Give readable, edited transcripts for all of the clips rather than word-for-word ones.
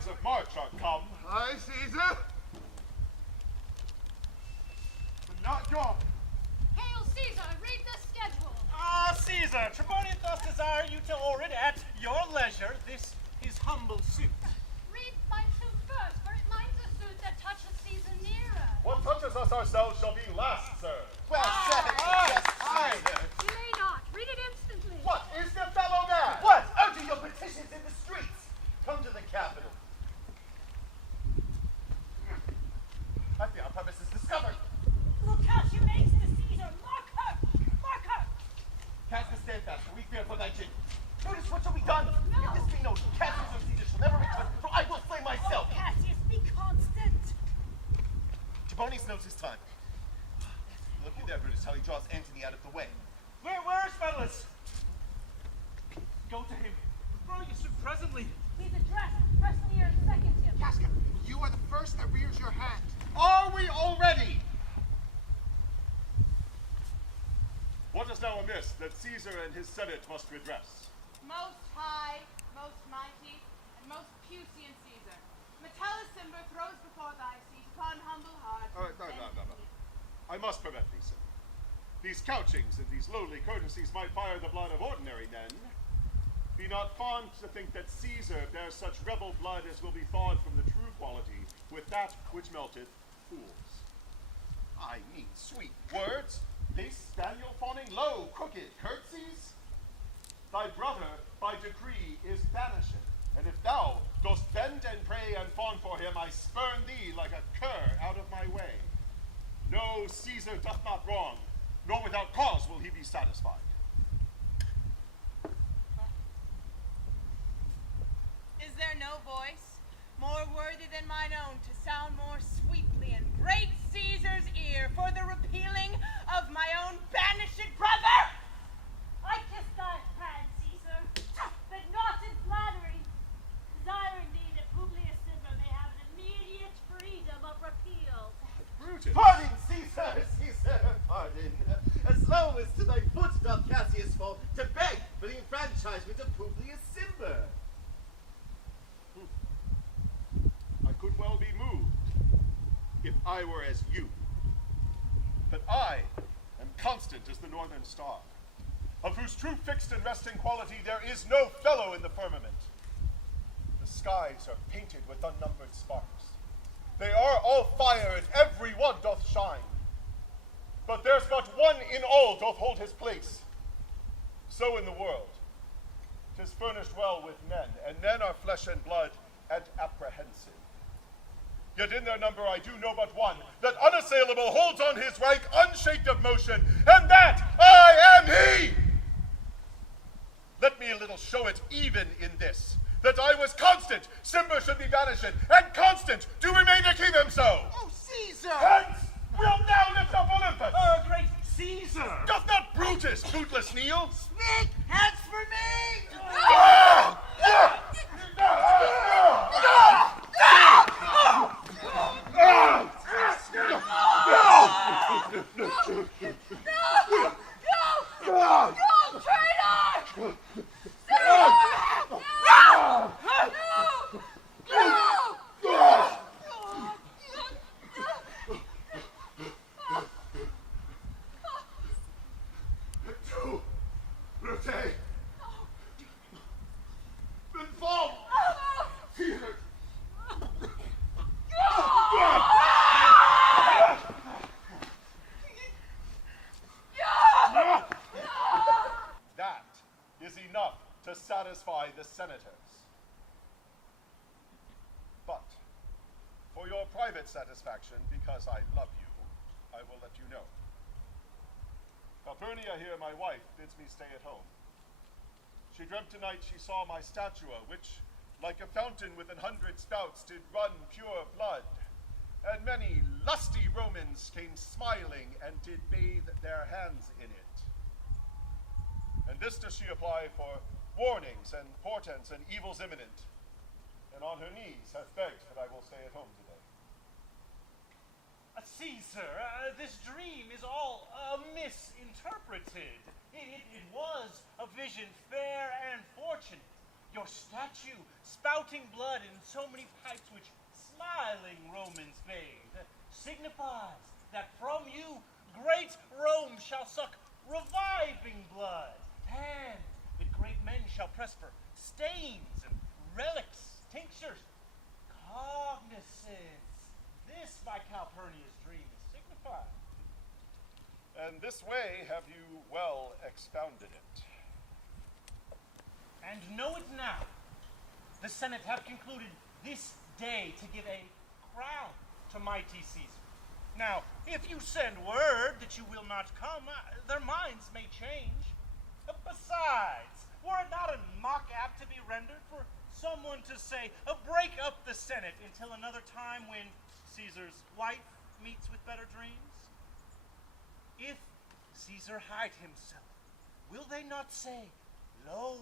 tides of March are come. Aye, Caesar. But not gone. Hail Caesar, read the schedule. Ah, Caesar, Trebonius does desire you to order at your leisure this his humble suit. Read my suit first, for it minds a suit that touches Caesar nearer. What touches us ourselves shall be last, sir. Well said, yes, aye. Delay not, read it instantly. What, is the fellow mad? What? Urging your petitions in the streets. Come to the capital. I fear our purpose is discovered. Look how she makes the Caesar. Mark her! Mark her! Casca, stand fast, for we fear for thy chin. Brutus, what shall be done? No. If this be known, Cassius or Caesar shall never return, for I will slay myself. Oh, Cassius, be constant. Trebonius knows his time. Look at there, Brutus, how he draws Antony out of the way. Where's Marullus? Go to him. Bro, you should presently. He's addressed. Press near and second him. Casca, you are the first that rears your hand. Are we already? What is now amiss that Caesar and his senate must redress? Most high, most mighty, and most Pusian Caesar, Metellus Cimber throws before thy seat upon humble heart. No. I must prevent thee, sir. These couchings and these lowly courtesies might fire the blood of ordinary men. Be not fond to think that Caesar bears such rebel blood as will be thawed from the true quality with that which melteth fools. I mean sweet words. This Spaniel fawning low, crooked curtsies. Thy brother, by decree, is banished, and if thou dost bend and pray and fawn for him, I spurn thee like a cur out of my way. No, Caesar doth not wrong, nor without cause will he be satisfied. Is there no voice more worthy than mine own to sound more sweetly in great Caesar's ear for the repealing of my own banished brother? I kiss thy hand, Caesar, but not in flattery, desiring thee that Publius Cimber may have an immediate freedom of repeal. Brutus. Pardon, Caesar, Caesar, pardon. As low as to thy foot doth Cassius fall, to beg for the enfranchisement of Publius Cimber. I could well be moved if I were as you. But I am constant as the northern star, of whose true fixed and resting quality there is no fellow in the firmament. The skies are painted with unnumbered sparks. They are all fire, and every one doth shine. But there's but one in all doth hold his place. So in the world, 'tis furnished well with men, and men are flesh and blood, and apprehensive. Yet in their number I do know but one, that unassailable holds on his rank unshaked of motion, and that I am he! Let me a little show it even in this, that I was constant, Cimber should be banished, and constant do remain to keep him so. Oh, Caesar! Hence, wilt thou lift up Olympus? Great Caesar! Doth not Brutus bootless kneel? Speak! Hands for me! That is enough to satisfy the senators. But for your private satisfaction, because I love you, I will let you know. Calpurnia here, my wife, bids me stay at home. She dreamt tonight she saw my statua, which, like a fountain with 100 spouts, did run pure blood. And many lusty Romans came smiling and did bathe their hands in it. And this does she apply for warnings and portents and evils imminent, and on her knees hath begged that I will stay at home today. Caesar, this dream is all misinterpreted. It was a vision fair and fortunate, your statue spouting blood in so many pipes which smiling Romans bathe, signifies that from you great Rome shall suck reviving blood, and that great men shall press for stains and relics, tinctures, cognizance. This by Calpurnia's dream is signified. And this way have you well expounded it. And know it now, the Senate have concluded this day to give a crown to mighty Caesar. Now, if you send word that you will not come, their minds may change. Besides, were it not a mock apt to be rendered for someone to say, break up the Senate until another time when Caesar's wife meets with better dreams? If Caesar hide himself, will they not say, lo,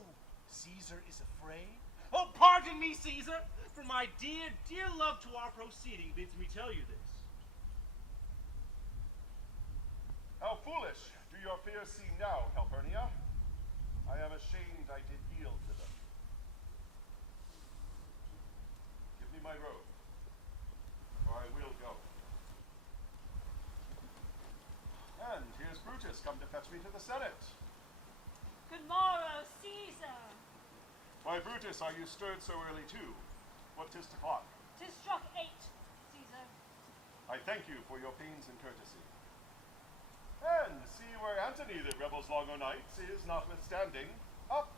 Caesar is afraid? Oh, pardon me, Caesar, for my dear, dear love to our proceeding bids me tell you this. How foolish do your fears seem now, Calpurnia? I am ashamed I did yield to them. Give me my robe, or I will go. And here's Brutus come to fetch me to the Senate. Good morrow, Caesar. Why, Brutus, are you stirred so early too? What 'tis o'clock? 'Tis struck 8, Caesar. I thank you for your pains and courtesy. And see where Antony that rebels long o' nights is notwithstanding up.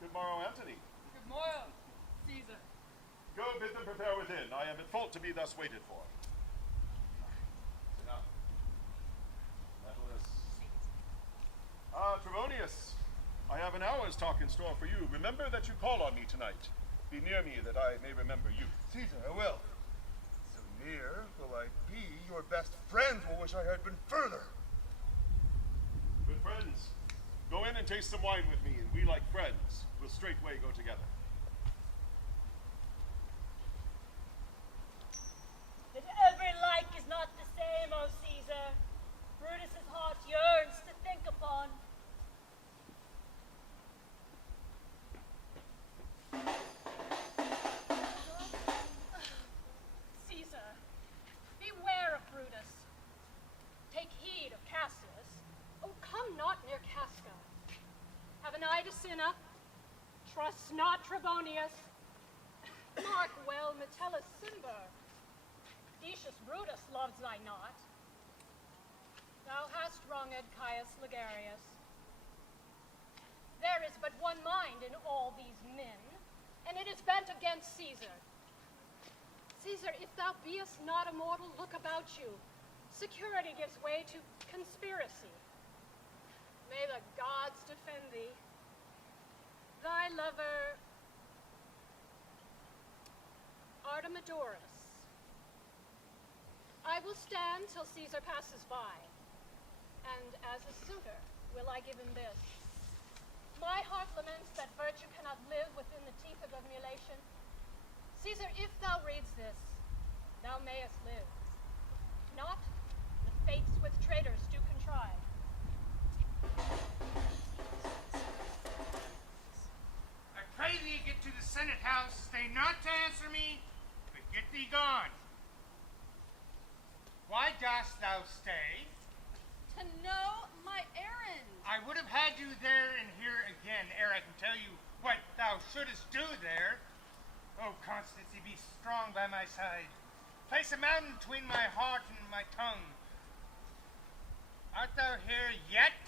Good morrow, Antony. Good morrow, Caesar. Go bid them prepare within. I am at fault to be thus waited for. Cinna. Marullus. Trebonius, I have an hour's talk in store for you. Remember that you call on me tonight. Be near me that I may remember you. Caesar, I will. So near will I be, your best friends will wish I had been further. Good friends, go in and taste some wine with me, and we, like friends, will straightway go together. That every like is not the same, O Caesar. Brutus's heart yearns to think upon. Caesar, beware of Brutus. Take heed of Cassius. Oh, come not near Casca. Have an eye to Cinna. Trust not Trebonius. Mark well Metellus Cimber. Decius Brutus loves thy not. Thou hast wronged Caius Ligarius. There is but one mind in all these men, and it is bent against Caesar. Caesar, if thou beest not immortal, look about you. Security gives way to conspiracy. May the gods defend thee. Thy lover, Artemidorus. I will stand till Caesar passes by, and as a suitor will I give him this. My heart laments that virtue cannot live within the teeth of emulation. Caesar, if thou readst this, thou mayest live. If not, the fates with traitors do contrive. I pray thee get to the Senate house, stay not to answer me, but get thee gone. Why dost thou stay? To know my errand. I would have had you there and here again, ere I can tell you what thou shouldest do there. Oh, Constancy, be strong by my side. Place a mountain between my heart and my tongue. Art thou here yet?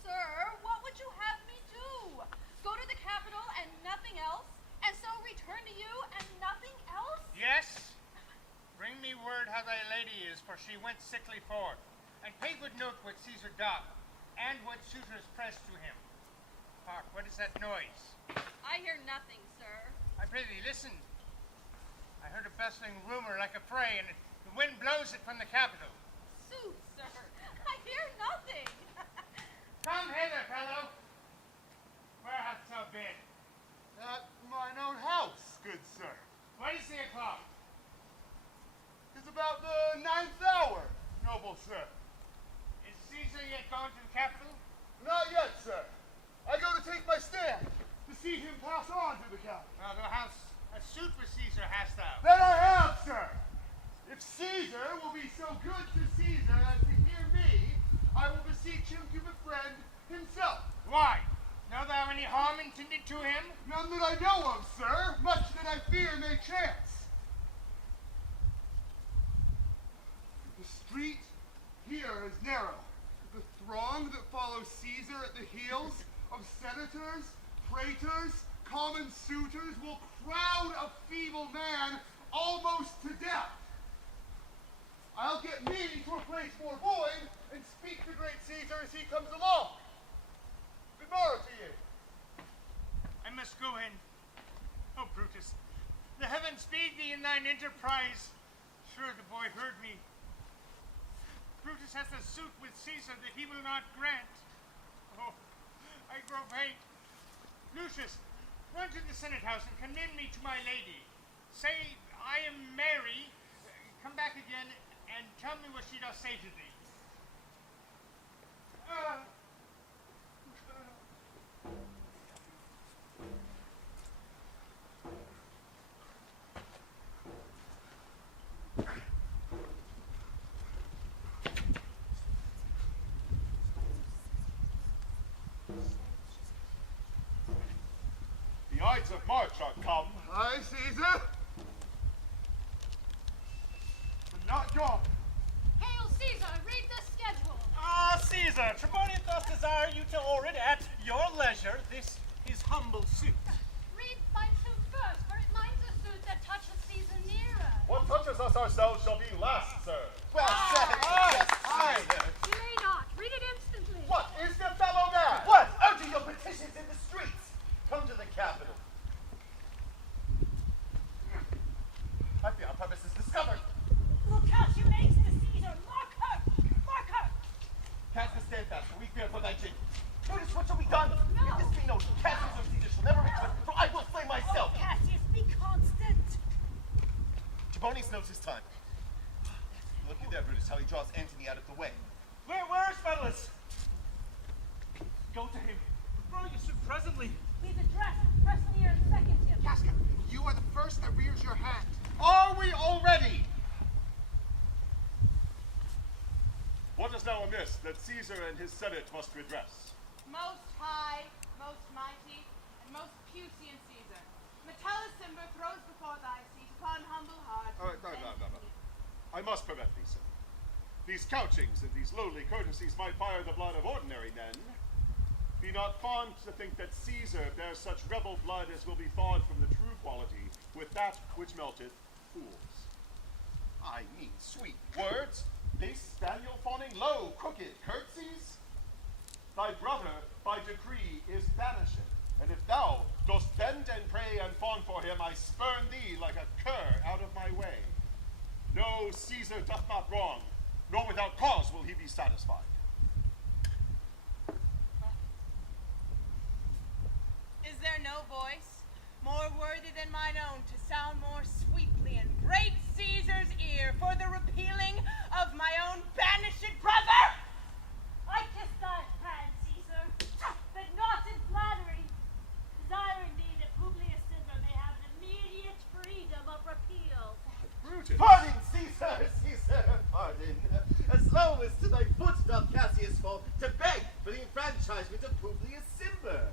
Sir, what would you have me do? Go to the capital and nothing else, and so return to you and nothing else? Yes. Bring me word how thy lady is, for she went sickly forth. And pay good note what Caesar doth, and what suitors press to him. Hark, what is that noise? I hear nothing, sir. I pray thee, listen. I heard a bustling rumor like a fray, and the wind blows it from the capital. Sooth, sir, I hear nothing. Come hither, fellow. Where hast thou been? At mine own house, good sir. What is the o'clock? 'Tis about the 9th hour, noble sir. Is Caesar yet gone to the capital? Not yet, sir. I go to take my stand, to see him pass on. speak to him? None that I know of, sir. Much that I fear may chance. The street here is narrow. The throng that follows Caesar at the heels of senators, praetors, common suitors will crowd a feeble man almost to death. I'll get me to a place more void and speak to great Caesar as he comes along. Good morrow to you. I must go in. Oh, Brutus, the heavens speed thee in thine enterprise. Sure, the boy heard me. Brutus hath a suit with Caesar that he will not grant. Oh, I grow faint. Lucius, run to the Senate house and commend me to my lady. Say I am Mary. Come back again and tell me what she doth say to thee. The Ides of March are come. Aye, Caesar. But not gone. Hail Caesar, read the schedule. Ah, Caesar, Trebonius doth desire you to order at your leisure this his humble suit. Read my suit first, for it minds a suit that touches Caesar nearer. What touches us ourselves shall be last, sir. Well said, yes, Caesar. Delay not, read it instantly. What, is the fellow mad? What? Utter your petitions in the streets. Come to the capital. I fear our purpose is discovered. Look how she makes the Caesar. Mark her! Mark her! Casca, stand fast, for we fear for thy King. Brutus, what shall be done? No. If this be known, Cassius or Caesar shall never return, for I will slay myself. Oh, Cassius, be constant. Trebonius knows his time. Look you there, Brutus, how he draws Antony out of the way. Where's Marullus? Go to him. Throw your suit presently. He's addressed. Press near and second him. Casca, you are the first that rears your hand. Are we already? What is now amiss that Caesar and his senate must redress? Most high, most mighty, and most puissant Caesar, Metellus Cimber throws before thy seat upon humble heart. No. I must prevent thee, sir. These couchings and these lowly courtesies might fire the blood of ordinary men. Be not fond to think that Caesar bears such rebel blood as will be thawed from the true quality with that which melteth fools. I mean sweet words. This Daniel fawning low, crooked curtsies? Thy brother by decree is banished, and if thou dost bend and pray and fawn for him, I spurn thee like a cur out of my way. No, Caesar doth not wrong, nor without cause will he be satisfied. Is there no voice more worthy than mine own to sound more sweetly in great Caesar's ear for the repealing of my own banished brother? I kiss thy hand, Caesar, but not in flattery, desiring thee that Publius Cimber may have an immediate freedom of repeal. Brutus. Pardon, Caesar, Caesar, pardon. As low as to thy foot doth Cassius fall, to beg for the enfranchisement of Publius Cimber.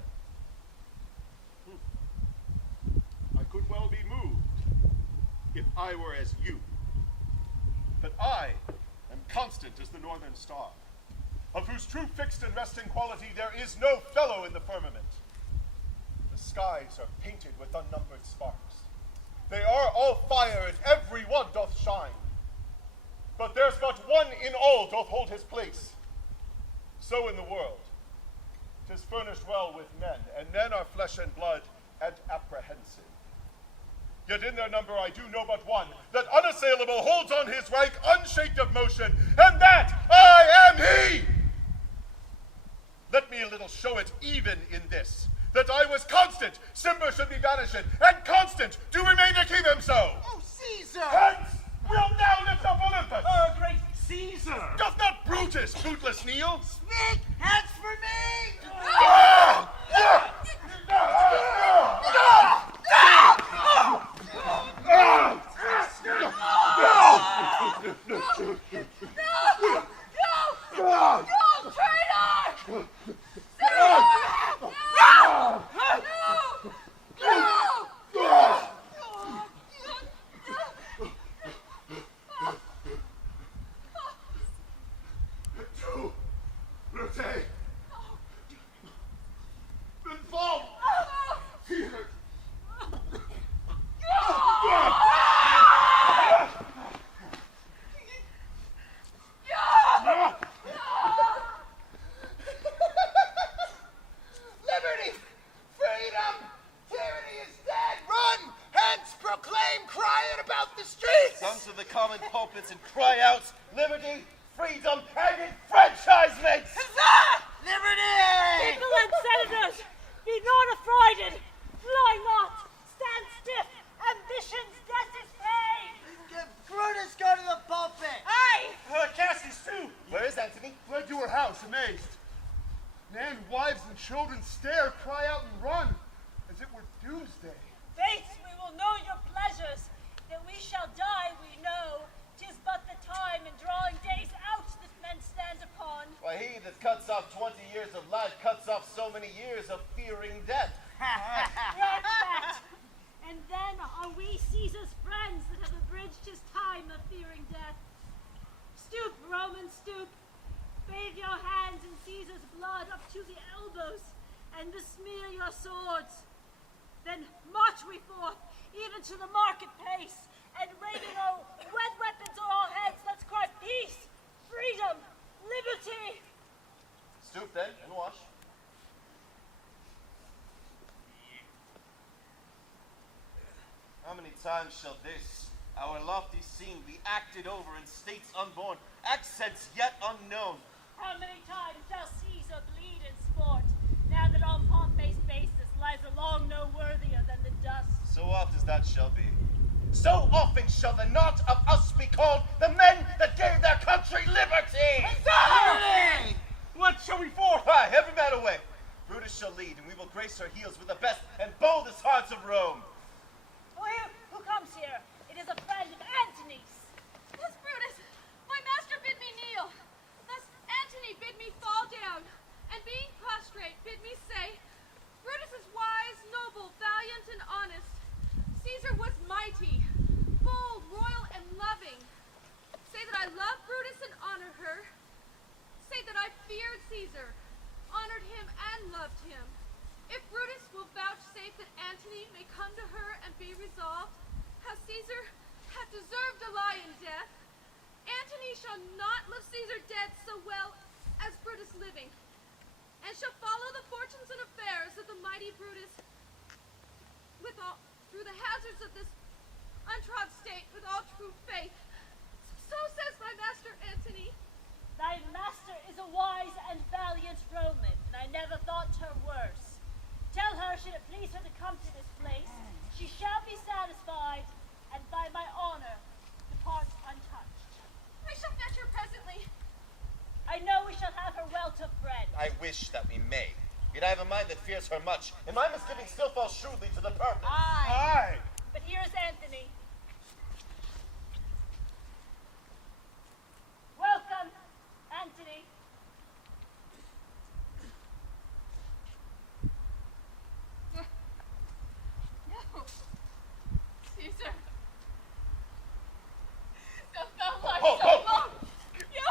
I could well be moved if I were as you. But I am constant as the northern star, of whose true fixed and resting quality there is no fellow in the firmament. The skies are painted with unnumbered sparks. They are all fire, and every one doth shine. But there's but one in all doth hold his place. So in the world, 'tis furnished well with men, and men are flesh and blood, and apprehensive. Yet in their number I do know but one, that unassailable holds on his rank unshaked of motion, and that I am he! Let me a little show it even in this, that I was constant, Cimber should be banished, and constant do remain to keep him so. Oh, Caesar! Hence, we'll now lift up Olympus. Great Caesar! Doth not Brutus bootless kneel? Speak! Hands for me! No, traitor! riot about the streets! Come to the common pulpits and cry out, liberty, freedom, and enfranchisement! Huzzah! Liberty! People and senators, be not affrighted. Fly not. Stand stiff. Ambition's death is paid. Brutus, go to the pulpit! Aye! Cassius, too. Where is Antony? Fled to her house, amazed. Men, wives, and children stare, cry out, and run, as it were doomsday. Faith, we will know your pleasures. That we shall die, we know. 'Tis but the time and drawing days out that men stand upon. Why, he that cuts off 20 years of life cuts off so many years of fearing death. Grant that. And then are we Caesar's friends that have abridged his time of fearing death. Stoop, Romans, stoop. Bathe your hands in Caesar's blood up to the elbows, and besmear your swords. Then march we forth, even to the market place, and raising our wet weapons on our heads, let's cry peace, freedom, liberty. Stoop then, and wash. How many times shall this, our lofty scene, be acted over in states unborn, accents yet unknown? How many times shall Caesar bleed in sport, now that on Pompey's basis lies along no worthier than the dust? So oft as that shall be. So often shall the not of us be called the men that gave their country liberty! Liberty! What shall we for? Aye, every man away. Brutus shall lead, and we will grace her heels with the best and boldest hearts of Rome. Who comes here? It is a friend of Antony's. Thus Brutus, my master bid me kneel. Thus Antony bid me fall down, and being prostrate bid me say, Brutus is wise, noble, valiant, and honest. Caesar was mighty, bold, royal, and loving. Say that I love Brutus and honor her. Say that I feared Caesar, honored him, and loved him. If Brutus will vouchsafe that Antony may come to her and be resolved, how Caesar hath deserved a lion death, Antony shall not love Caesar dead so well as Brutus living, and shall follow the fortunes and affairs of the mighty Brutus with all, through the hazards of this untrod state with all true faith. So says my master Antony. Thy master is a wise and valiant Roman, and I never thought her worse. Tell her, should it please her to come to this place, she shall be satisfied, and by my honor depart untouched. I shall fetch her presently. I know we shall have her well to friend. I wish that we may. Yet I have a mind that fears her much, and my misgivings still fall shrewdly to the purpose. Aye. But here is Antony. Welcome, Antony. No. Caesar. Dost thou lie Ho, so ho. long? No.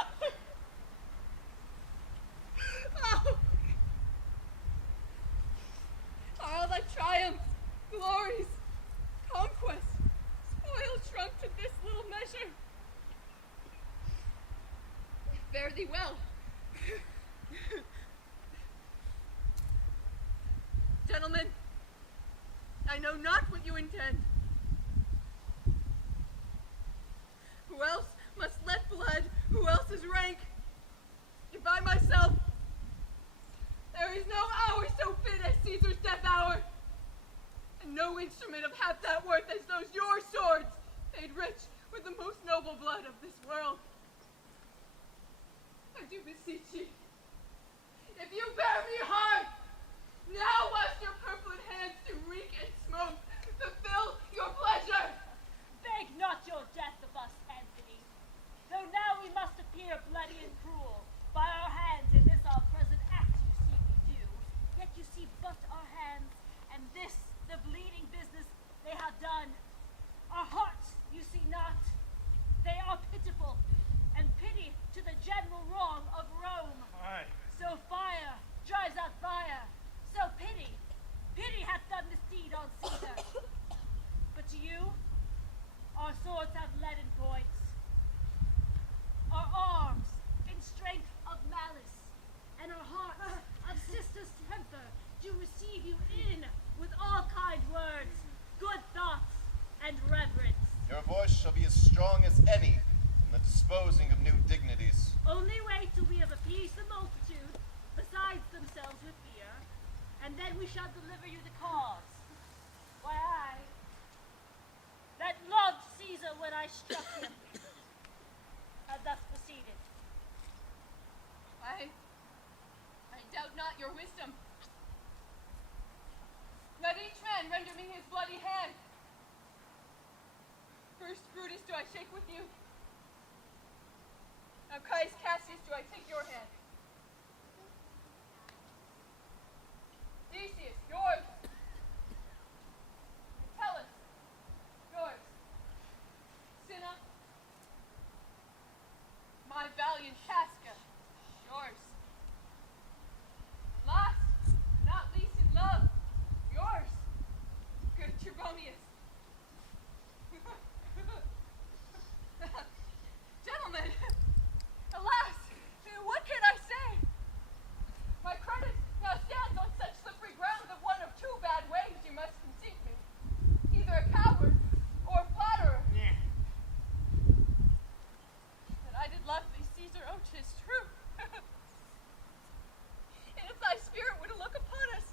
Oh. Are all thy triumphs, glories, conquests, spoil shrunk to this little measure? Fare thee well. Gentlemen, I know not what you intend. Who else must let blood? Who else is rank? If I myself, there is no hour so fit as Caesar's death hour, and no instrument of half that worth as those your swords, made rich with the most noble blood of this world. I do beseech ye, if you bear me hard, now wash your purplet hands to wreak and smoke, to fill your pleasure. Beg not your death of us, Antony. Though now we must appear bloody and cruel, by our hands in this our present act you see we do, yet you see but our hands, and this the bleeding business they have done. Our hearts you see not, they are pitiful, and pity to the general wrong of Rome. Aye. So fire drives out fire, so pity strong as any in the disposing of new dignities. Only wait till we have appeased the multitude, besides themselves with fear, and then we shall deliver you the cause. Why, I, that loved Caesar when I struck him, had thus proceeded. I doubt not your wisdom. Let each man render me his bloody hand. First, Brutus, do I shake with you? Now, Cassius, do I take your hand? Decius, yours. Metellus, yours. Cinna, my valiant Casca, yours. Last, not least in love, yours, good Trebonius. Gentlemen, alas, what can I say? My credit now stands on such slippery ground that one of two bad ways you must conceit me. Either a coward or a flatterer. Yeah. That I did love thee, Caesar, oh, 'tis true. And if thy spirit were to look upon us,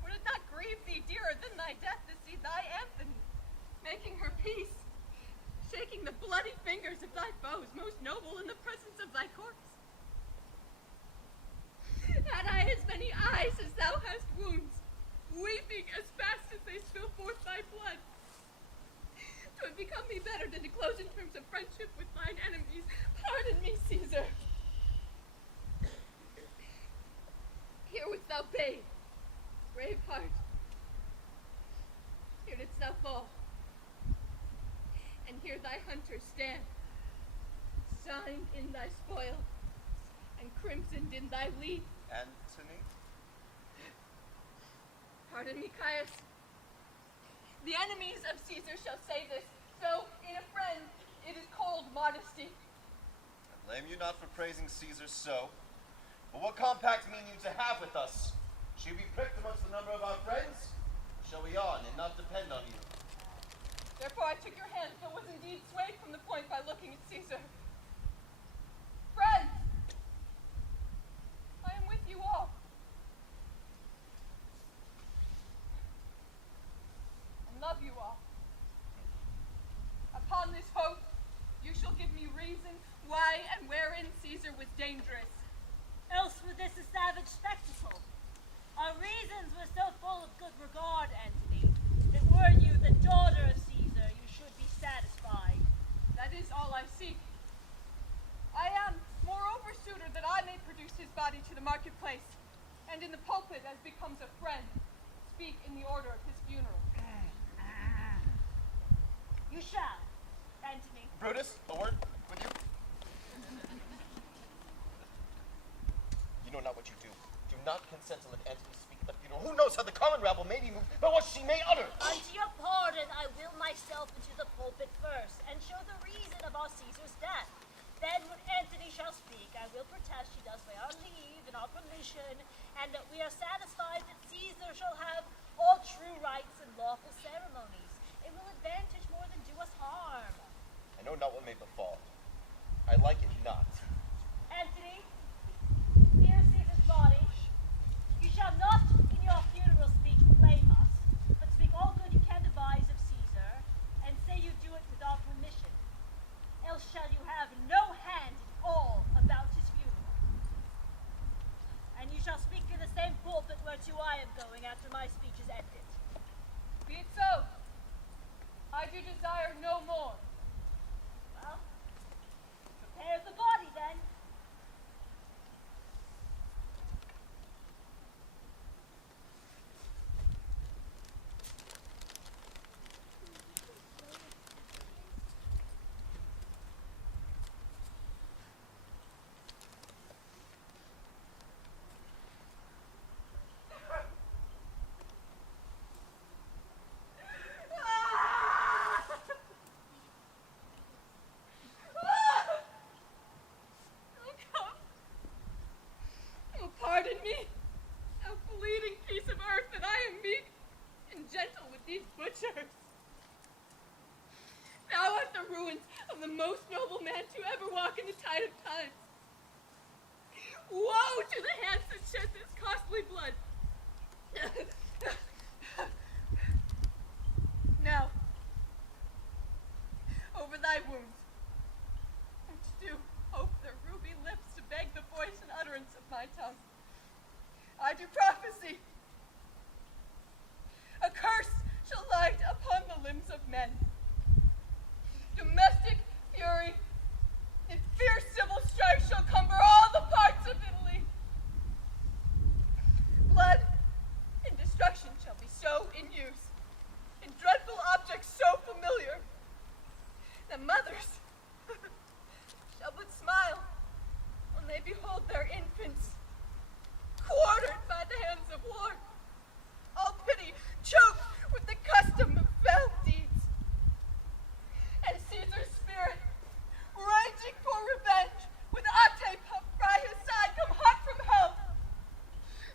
would it not grieve thee dearer than thy death to see thy Antony making her peace, shaking the bloody fingers of thy foes, most noble in the presence of thy corpse? Had I as many eyes as thou hast wounds, weeping as fast as they spill forth thy blood, 'twould become me better than to close in terms of friendship with mine enemies. Pardon me, Caesar. Here wouldst thou bathe, brave heart. Here didst thou fall, and here thy hunters stand, signed in thy spoil, and crimsoned in thy lead. Antony? Pardon me, Caius. The enemies of Caesar shall say this, so in a friend it is cold modesty. I blame you not for praising Caesar so. But what compact mean you to have with us? Shall you be pricked amongst the number of our friends? Or shall we on and not depend on you? Therefore I took your hand, but was indeed swayed from the point by looking at Caesar. Friends! I am with you all. And love you all. Upon this hope, you shall give me reason why and wherein Caesar was dangerous. Else were this a savage spectacle. Our reasons were so full of good regard, Antony, that were you the daughter of Caesar, you should be satisfied. That is all I seek. I am, moreover, suitor that I may produce his body to the marketplace, and in the pulpit, as becomes a friend, speak in the order of his funeral. You shall, Antony. Brutus, a word with you? You know not what you do. Do not consent to let Antony speak at the funeral. Who knows how the common rabble may be moved by what she may utter? Unto your pardon, I will myself into the pulpit first, and show the reason of our Caesar's death. Then when Antony shall speak, I will protest she does by our leave and our permission, and that we are satisfied that Caesar shall have all true rites and lawful ceremonies. It will advantage more than do us harm. I know not what may befall. I like it not. Antony, dear Caesar's body, you shall not in your funeral speech blame us, but speak all good you can devise of Caesar, and say you do it with our permission. Else shall you have no hand at all about his funeral. And you shall speak in the same pulpit whereto I am going after my speech is ended. Be it so. I do desire no more. Well, prepare the body then. time. Woe to the hands that shed this costly blood. Now, over thy wounds, which do hope their ruby lips to beg the voice and utterance of my tongue, I do prophesy. A curse shall light upon the limbs of men. Domestic fury and fierce civil strife shall cumber all the parts of Italy. Blood and destruction shall be so in use, and dreadful objects so familiar, that mothers shall but smile when they behold their infants quartered by the hands of war. All pity choked with the custom of fell deeds. And Caesar's spirit, raging for revenge, with Octavius by his side come hot from hell,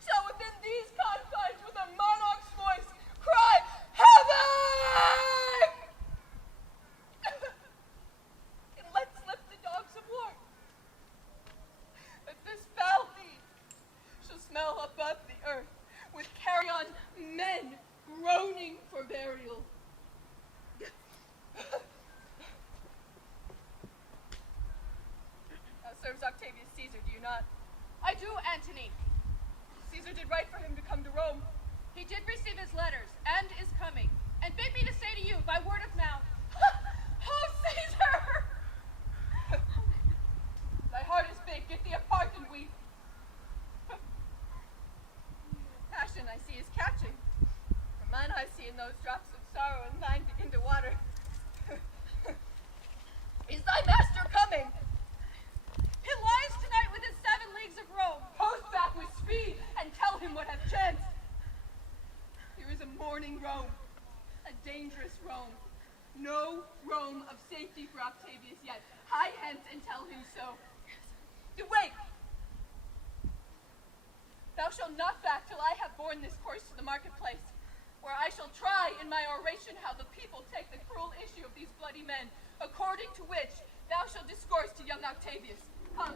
shall within these confines with a monarch's voice cry, Heaven! And let slip the dogs of war. But this foul deed shall smell above the earth, with carrion men groaning for burial. Thou serves Octavius Caesar, do you not? I do, Antony. Caesar did right for him to come to Rome. He did receive his letters, and is coming, and bid me to say to you, by word of mouth, Oh, Caesar! Thy heart is big, get thee apart and weep. Passion I see is catching. For mine I see in those drops of sorrow, and thine begin to water. Is thy master coming? He lies tonight within 7 leagues of Rome. Post back with speed, and tell him what hath chanced. Here is a mourning Rome, a dangerous Rome. No Rome of safety for Octavius yet. Hie hence and tell him so. To wait! Thou shalt not back till I have borne this course to the marketplace, where I shall try in my oration how the people take the cruel issue of these bloody men, according to which thou shalt discourse to young Octavius. Come.